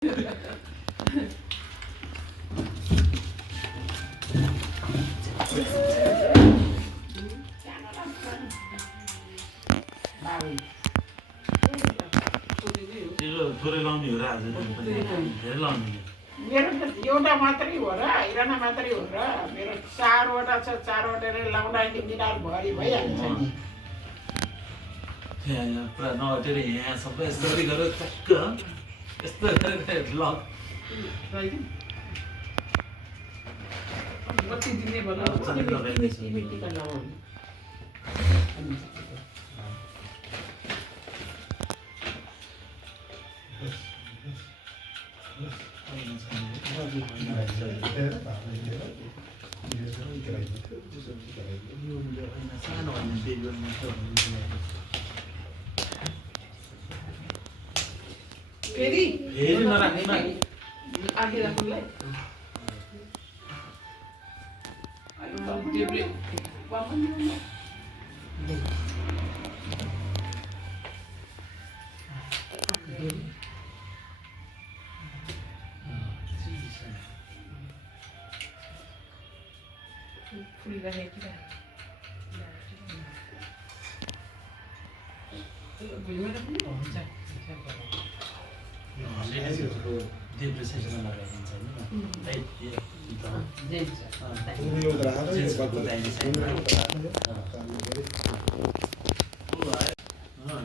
थोरै लाउने हो र आज धेरै लाउने मेरो त एउटा मात्रै हो र हिराना मात्रै हो र मेरो 4वटा छ 4वटाले लाउँदा दिनभरि भइहाल्छ नि पुरा नअटेर यहाँ सबै यस्तो गरेर टक्क यस्तो गरेर लक बत्ती दिने भला टिका लगाउनु सानो फेरि नराख्नु आगे राख्नुलाई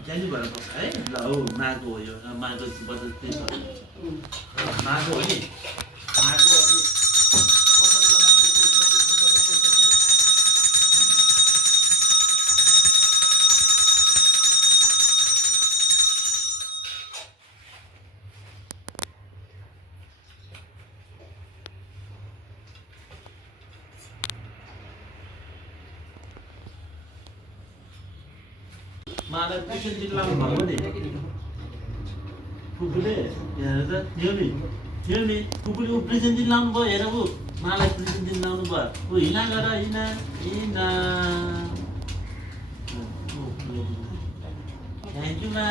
क्यान्डी भएर बस्छ है ल हो माघो हो यो माघो बजार त्यही भएर माघो हो नि माघो मलाई पिसन जिल्लामा भएको नि कुकुरले हेर त नि कुकुरले ऊ प्रेजेन्ट लाउनु भयो हेर ऊ मलाई प्रेजेन्ट लाउनु भयो ऊ हिँडा गर हिँडा थ्याङ्क यू मा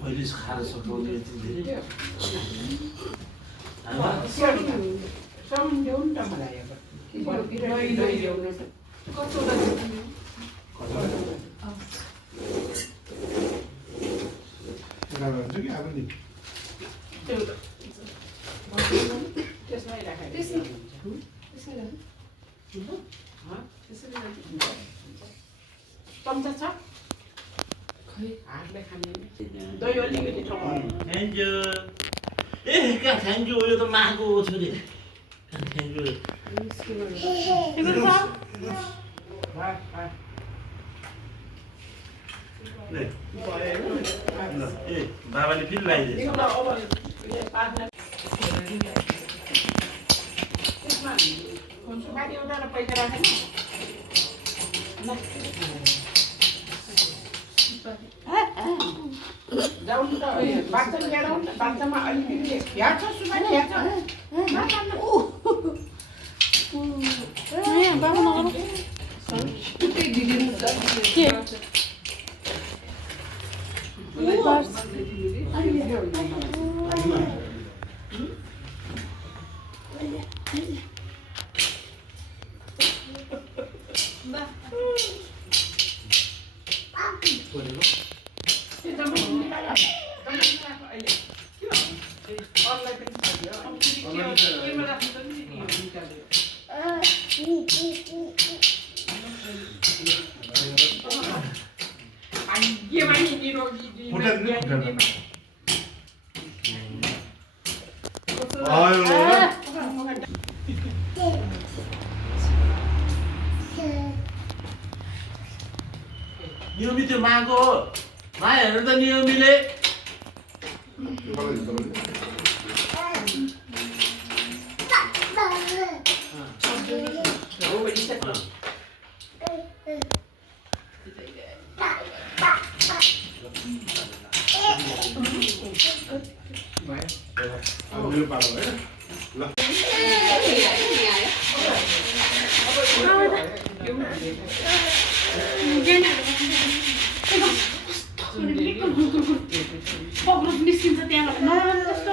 कहिले खाएर सक्ने ल्याउनु त मलाई त्यसमै राखेर चम्चा छ खै हातले खाने दही अलिकति थ्याङ्क यू ए कहाँ थ्याङ्क यू यो त माघो छोरी थ्याङ्क यू ए बाबाले फेरि लगाइदिएछ एउटा पैसा राखेन जाउँ त बाच्चा लिएर आउँ न बाच्चामा अलिकति हेर्छ सुमानी हेर्छ नियमी त्यो माघो मा हेर्नु त नियमीले पालो है ल निस्किन्छ त्यहाँबाट नराम्रो जस्तो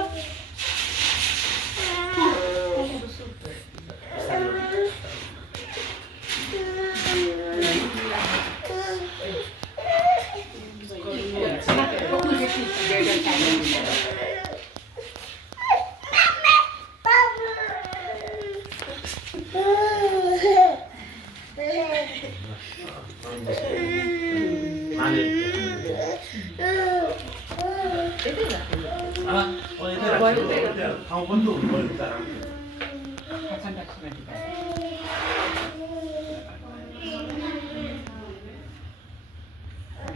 ठाउँ पनि त हुनु पर्यो त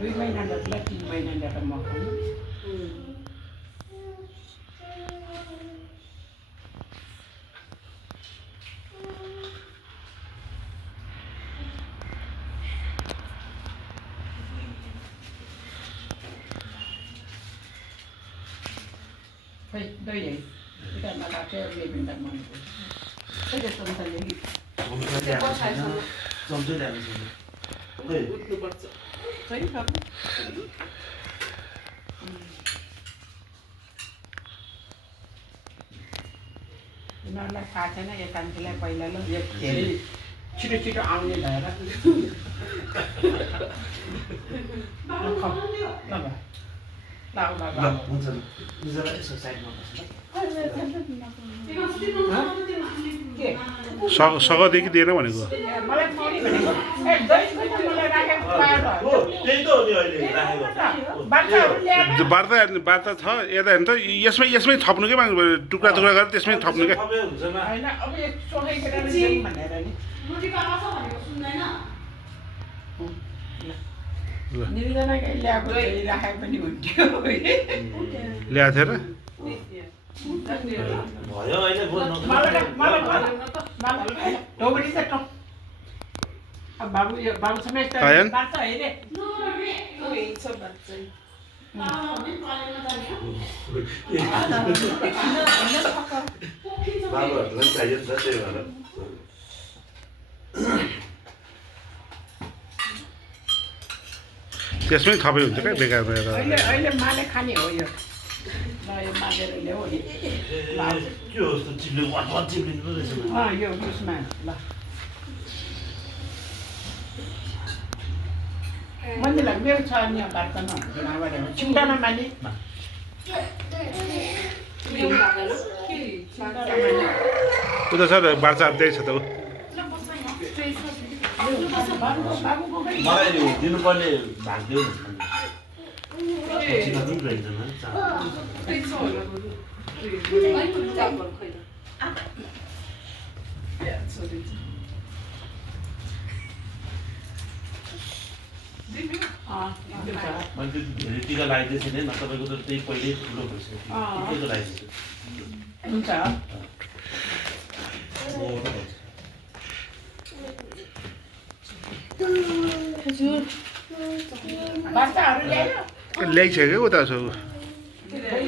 दुई महिना जतिलाई 3 महिना जता मखाउनु Hey, đây vậy. Cái đàn bà treo về bên đàn mòn. Cái đàn tôm thành những gì? Trong chơi đẹp gì? Ơi, Thấy không? Nó là phá thế này cái thì lại quay lại nó việc chế छिटो आउने भएर không ल ल हुन्छ निजलाई यसो साइडमा बस्नु सघदेखि दिएन भनेको मलाई थोडी भनेको ए दही मलाई राखेको पायो त्यही त हो नि अहिले राखेको वार्ता छ यता हेर्नु त यसमै थप्नु के टुक्रा टुक्रा गरेर त्यसमै थप्नु क्या होइन अब एक सोखै गरेर दिउँ भनेर नि निवेदना ल्याएको राखेको पनि हुन्थ्यो ल्याएको थियो र भयो अहिले ढोबरी त अब बाबु यो बाबु समेत बार्छ हेरे बाबुहरूलाई चाहियो नि त त्यही भएर त्यसमै थपै हुन्छ क्या बेकार भएर अहिले माले खाने हो यो ल यो मागेर ल्याऊ नि के हो यस्तो चिप्लिनु वाट चिप्लिनु पो रहेछ यो उसमा ल मन्दिरलाई मेरो छ नि बार्ता नहुँदैन चिन्तामा माने उता सर बार्चा त्यही छ त मलाई दिनुपर्ने भाग देऊ मैले धेरै टिका लगाइदिएछु नि तपाईँको त त्यही पहिल्यै ठुलो भइसक्यो लगाइदिन्छु हुन्छ बार्ताहरू ल्यायो ल्याइसक्यो उता छ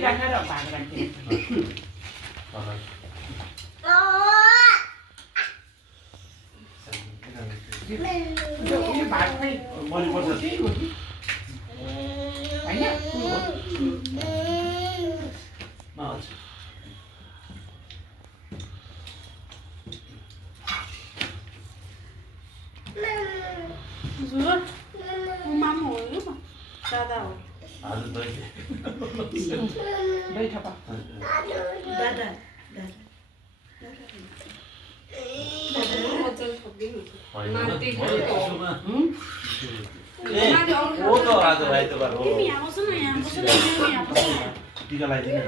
राखेर भाग राखेँ यो भाग चाहिँ मैले पर्छ त्यही हो कि होइन हजुर मामा हो नि दादा हो हजुर दही थपा दादा हो त आज आइतबार हो यहाँ बस्नु न यहाँ बस्नु यहाँ बस्नु टिका लगाइदिनु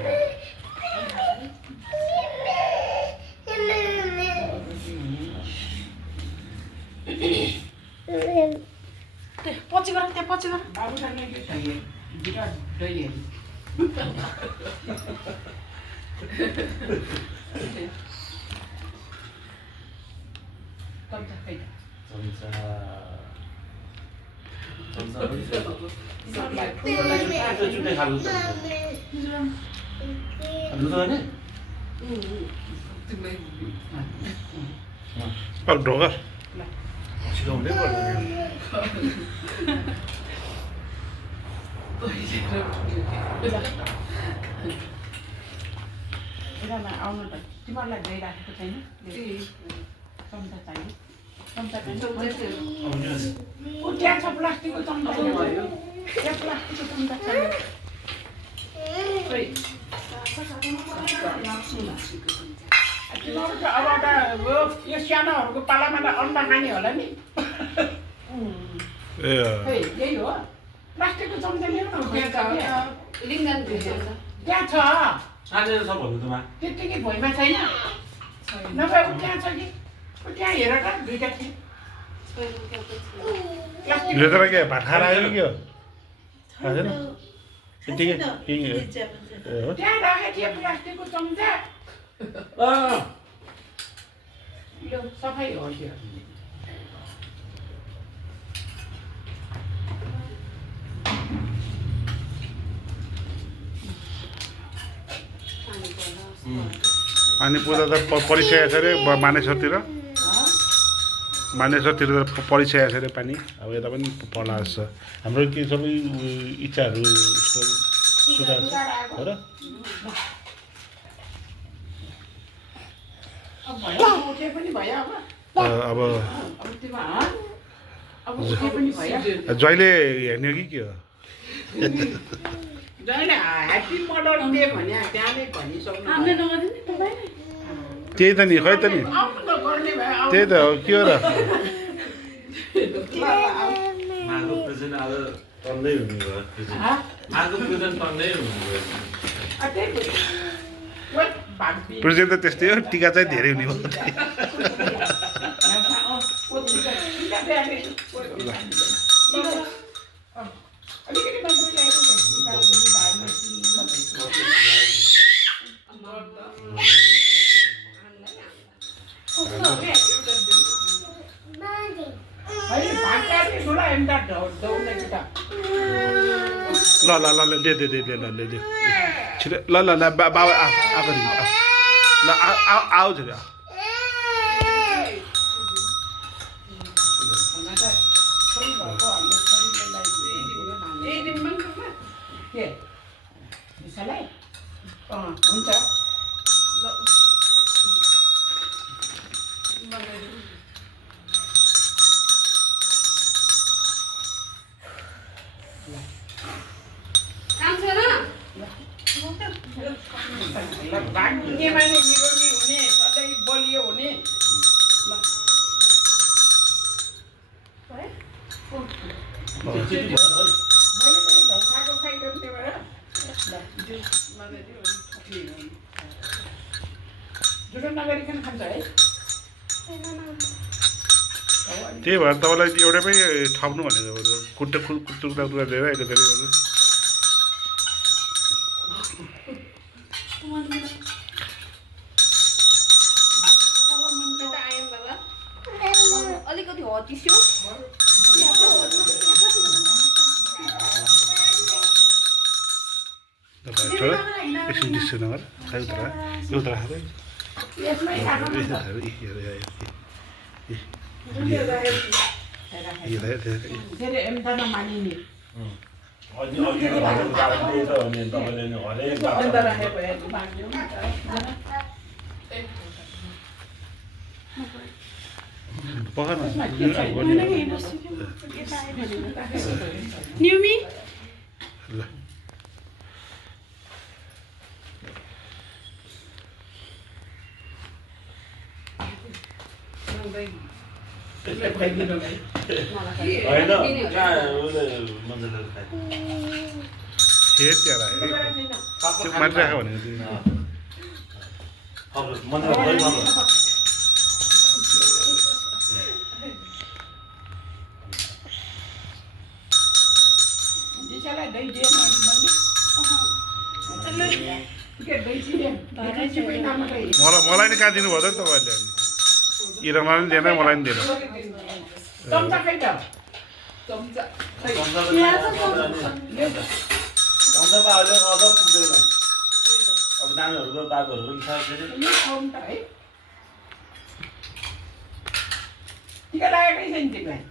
पछि गर त्यहाँ पछि गर बाबु खाने के चाहिए बिटा दही है तब तक छुट्टै खालको अब ढोका सिकाउनै पर्दैन इरामा आउनु त तिमीहरूलाई दही राखेको छैन चम्चा चाहियो चम्चा चाहियो ऊ त्यहाँ छ प्लास्टिकको चम्चा भयो त्यहाँ प्लास्टिकको चम्चा चाहियो तिमीहरू त अब त यो सानोहरूको पालामा त अन्डा खाने होला नि ए खै यही हो प्लास्टिकको चम्चा ल्याउनु त्यहाँ छ साँझेर छ भन्नु त मा त्यत्तिकै भुइँमा छैन नभए ऊ त्यहाँ छ कि ऊ त्यहाँ हेर त दुइटा थियो प्लास्टिक यो त के भात खाएर आयो कि के हो थाहा छैन यतिकै हो त्यहाँ राखेको थियो प्लास्टिकको चम्चा यो सफाइ हो त्यो अनि पूजा त परिसकेको छ अरे मानेश्वरतिर मानेश्वरतिर त परिसकेको छ अरे पानी अब यता पनि पर्ला जस्तो हाम्रो के सबै इच्छाहरू सुधार हो र अब भयो उठे पनि भयो अब अब अब त्यो अब उठे पनि भयो जहिले हेर्ने हो कि के हो जहिले ह्याप्पी मदर्स डे भने त्यहाँ नै भनिसक्नु हामीले नगरिदिनु नि तपाईँ त्यही त नि खै त नि आउनु त गर्ने भयो त्यही त हो के हो र माघको प्रेजेन्ट आज टन्नै हुने भयो प्रेजेन्ट माघको प्रेजेन्ट टन्नै हुने भयो प्रेजेन्ट त त्यस्तै हो टिका चाहिँ धेरै हुने भयो ल ल ल ले दे दे दे ल ले दे छिटो ल ल ल बाबा आएको दिनु ल आऊ छोरी हुन्छ भाग्यमा नै निरोगी हुने सधैँ बलियो हुने मैले पनि धौकाको खाइरहने भएर जुठो नगरिकन खान्छ है त्यही भएर तपाईँलाई एउटैमै थप्नु भनेको कुट्टा टुक्रा टुक्रा दिएर अहिले फेरि अलिकति हतिस्यो छोरा एकछिन डिस्यो नगर खाइ उता एउटा खाँदै यसमै राख्नु धेरै एम्दामा मानिने अन्त राखेको हेर्नु माग्यो पकान न्युमी ल होइन फेरि त्यहाँ राखेको त्यो माथि राख्यो भनेको दिशालाई दही दिएन मलाई नि कहाँ दिनुभयो त नि तपाईँहरूले अनि इरालाई पनि दिएन मलाई पनि दिएन चम्चा खै त अब नानीहरूको बाबुहरू पनि छ फेरि नि आउनु त है टिका लागेकै छैन तिमीलाई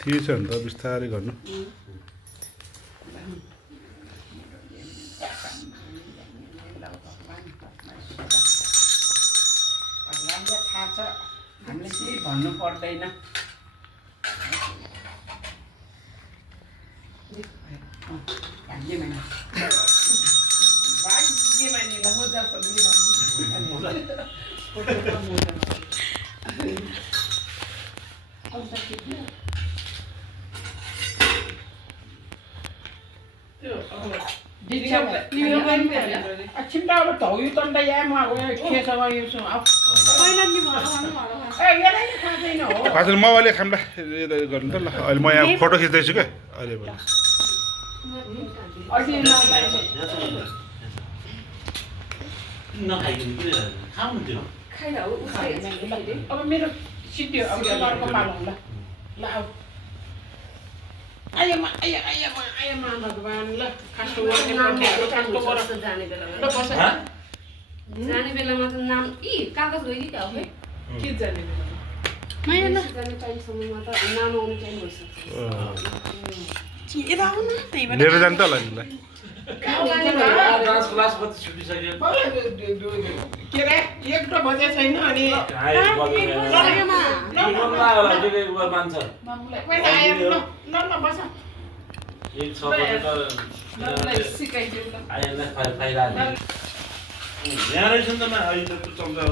ठिकै छ नि त बिस्तारै गर्नु भगवान्लाई थाहा छ हामीले केही भन्नु पर्दैन भाग्यमानी भाग्यमानीलाई मोजा सब्जी छिट्टा अब धौयो तन्टा या म केसँग यो छु पहिला नि भन्नु ए यसलाई नि थाहा छैन हो हजुर म अहिले खाम्ला गर्नु त ल अहिले म यहाँ फोटो खिच्दैछु क्या अहिले अहिले नखाइकन किन खाउनु त्यो अब मेरो सिद्धियो अब अर्को पालौँ ल ल आऊ आयामा आयामा भगवान् ल खास्तो गर्ने पर्नेहरू खास्तो गर ल बस जाने बेलामा त नाम कागज गइदिए त है के जाने मैला जाने टाइम समयमा त नाम आउने टाइम भइसक्छ यता आउन त्यही भएर लिएर जानु त होला तिमीलाई क्लास कति छुटिसक्यो के रे 1 बजे छैन अनि पहिला आएर ल ल बस सिकाइदिउ ल यहाँ रहेछ नि त अहिले त चम्चा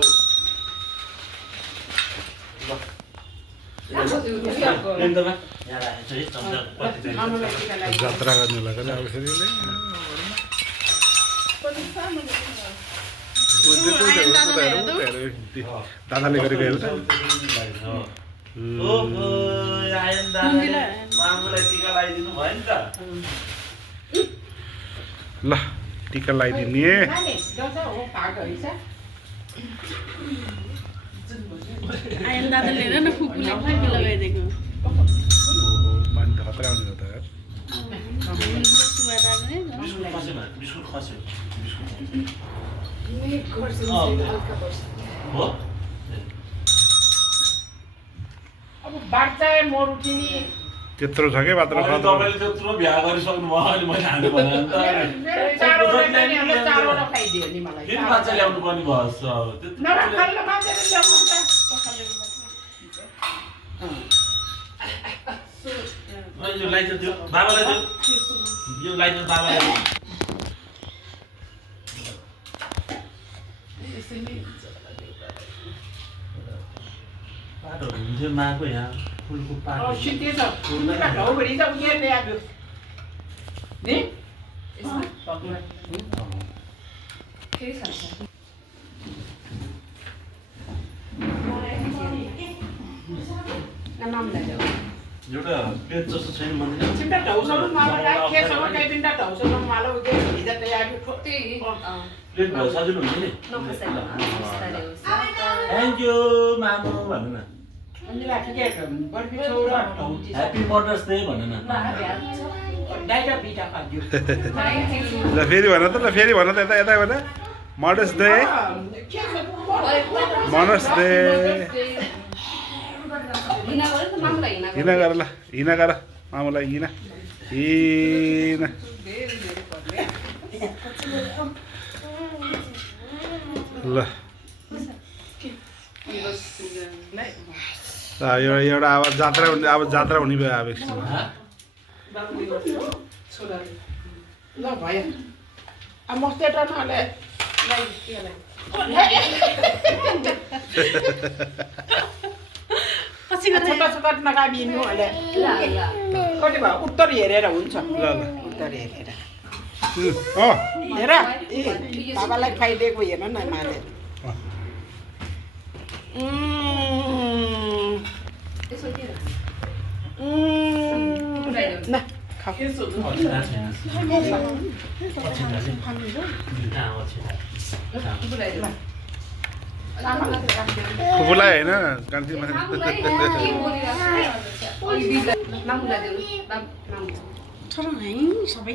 जात्रा गर्नेलाई पनि अब फेरि दादाले गरेको हेर त मामुलाई टिका लगाइदिनु भयो नि त ल टिका लगाइदिने आयन दादाले हेर न फुपूले फुपू लगाइदिएको मान्छे त खतरा आउने हो त यार सुवा दादाले बिस्कुट खस्यो बिस्कुट खस्यो हो अब बाच्चा मरुटिनी त्यत्रो छ क्या बात्रो तपाईँले त्यत्रो बिहा गरिसक्नु भयो अनि मैले हान्नु पर्यो नि त मेरो चारवटा नानीहरुले चारवटा खाइदियो नि मलाई किन बाच्चा ल्याउनु पर्ने भयो नभए खाल्लो मान्छेले ल्याउनु त यो लाइट त्यो बाबालाई त्यो यो लाइट बाबालाई पाटोहरू हुन्थ्यो माको यहाँ फुलको पाटो सिद्धि छ फुलका ढौभरि चाहिँ उयो ल्यायो नि फेरि खान्छ नामलाई जाऊ एउटा पेट जस्तो छैन मन्दिर चिन्ता ढौसरो माला केसँग काइ पिन्डा ढौसरो माला उयो हिजो त याको त्यही प्लेट भयो सजिलो हुन्छ नि थ्याङ्क यू मामु भन्नु न अन्जिला ठिकै छ बर्फी छोरा ढौची ह्याप्पी मदर्स डे भन्नु न डाइटा बिटा खादियो ल फेरि भन त ल फेरि भन त यता यता भन मदर्स डे मदर्स डे हिना गर ल हिना गर मामुलाई हिना हिना ल एउटा अब जात्रा हुने भयो अब एकछिनमा ल भयो अब मस्ते त नले पछि गएर छोटा छोटा नगाबिनु अहिले कति भयो उत्तर हेरेर हुन्छ ल उत्तर हेरेर अँ हेर ए बाबालाई खाइदिएको हेर न माले न खाऊ फुपूलाई होइन कान्छीमा छोरा है सबै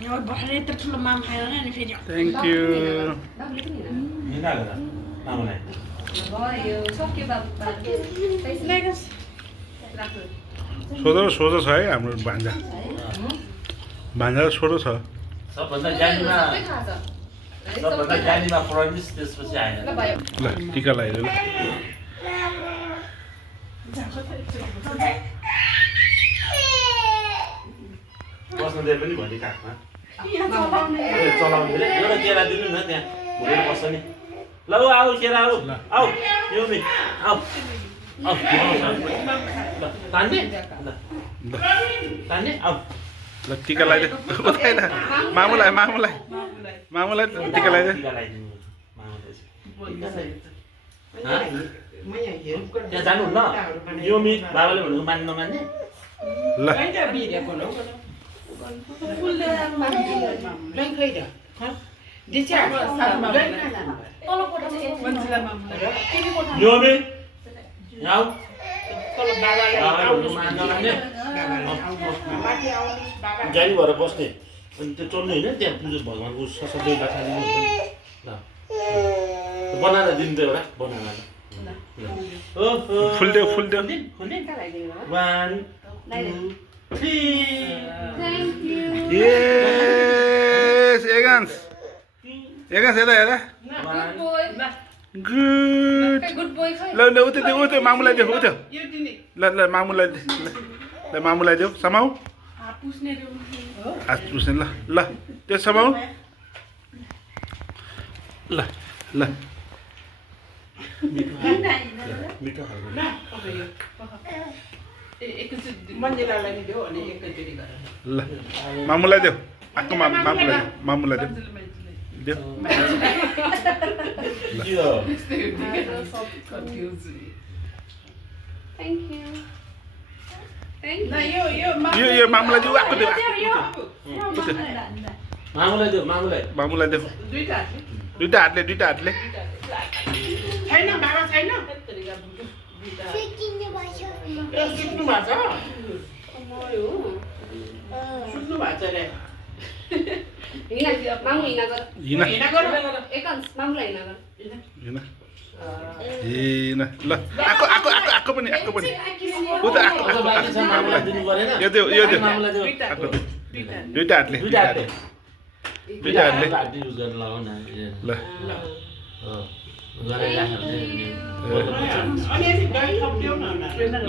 अब भर्खर यत्रो ठुलो माम खाएर अनि फेरि थ्याङ्क यू बाबुले पनि हेर हिँडा गएर मामुलाई भयो सक्यो बाबु राख्नु सोझो छ है हाम्रो भान्जा सोझो छ सबभन्दा ज्ञानीमा पढाइदिस् त्यसपछि आएन ल भयो ल टिका लगाइदियो ल बस्न दिए पनि भोलि काखमा चलाउने एउटा केरा दिनु न त्यहाँ भोलि बस्छ नि ल आऊ केरा आऊ आऊ यो नि आऊ आऊ तान्ने तान्ने आऊ ल टिका लगाइदियो उताइ ल मामुलाई टिका लगाइदियो त्यहाँ जानुहुन्न यो मित बाबाले भनेको मान्नु नमान्ने ल यो मित आऊ गाडी भएर बस्ने अनि त्यो चल्नु होइन त्यहाँ पूजा भगवान्को ससबै गाछा दिनु हुन्छ ल बनाएर दिनु त एउटा बनाएर फुल्दियो 1 2 3 यस एगान्स यता हेर गुड गुड बोय खै ल उतै मामुलाई देऊ उतै ल मामुलाई देऊ समाउ पुस्ने आज पुस्ने ल त्यो समाउ ल मिठो खालको ल मामुलाई देऊ आको मामुलाई देऊ यो मामुलाई देऊ आको देऊ मामुलाई देऊ दुईटा हातले छैन बाबा छैन सुत्नु भएको छ रे मामु हिँडा गर एकान्स मामुलाई हिँडा गर ल आको पनि उता आको यो देऊ आको दुईटा हातले ल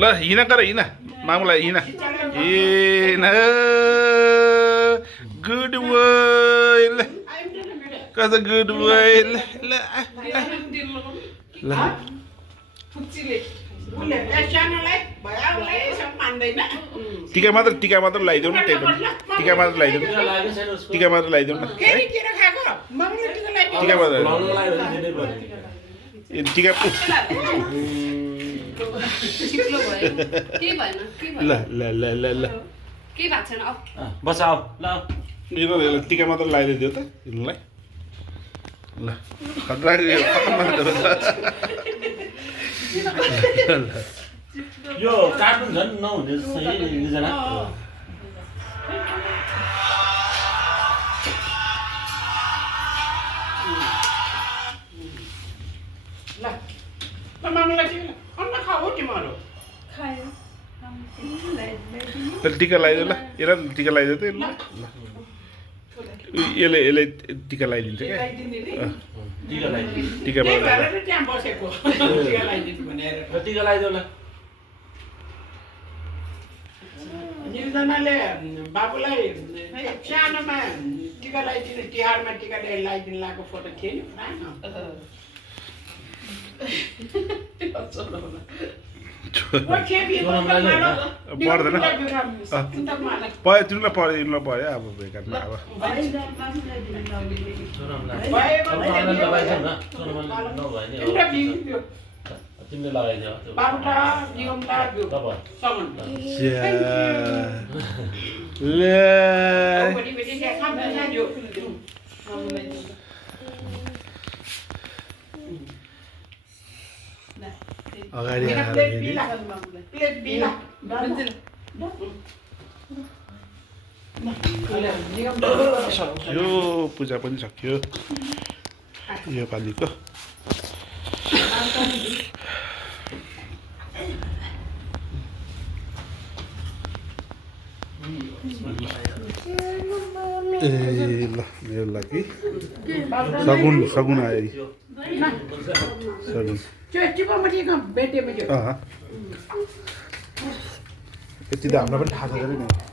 ल हिँड मामुलाई हिँड गुड बोय कस्तो गुड बोय ल टिका मात्र लगाइदेऊ न त्यही पनि टिका मात्र लगाइदेऊ न टिका मात्र टिका ल के भएको छैन बस आऊ ल टिका मात्र लगाइदियो त हिँड्नुलाई ल खतरा यो कार्टुन झन् नहुने सही निजना टिका लगाइदियो ल टिका लगाइदियो त यसले टिका लगाइदिन्छ क्या टिका लगाइदेऊ ल निर्जनाले बाबुलाई सानोमा टिका लगाइदिनु तिहारमा टिका लगाइदिनु लगाएको फोटो थिएन पर्दैन पऱ्यो तिमीलाई पऱ्यो अब बेकारमा अब तिमीले लगाइदियो अगाडि सक्यो पूजा पनि सक्यो यो पालिको ए ल मेरो लागि सगुन आयो सगुन बेटे में जो यति त हामीलाई पनि थाहा छ नि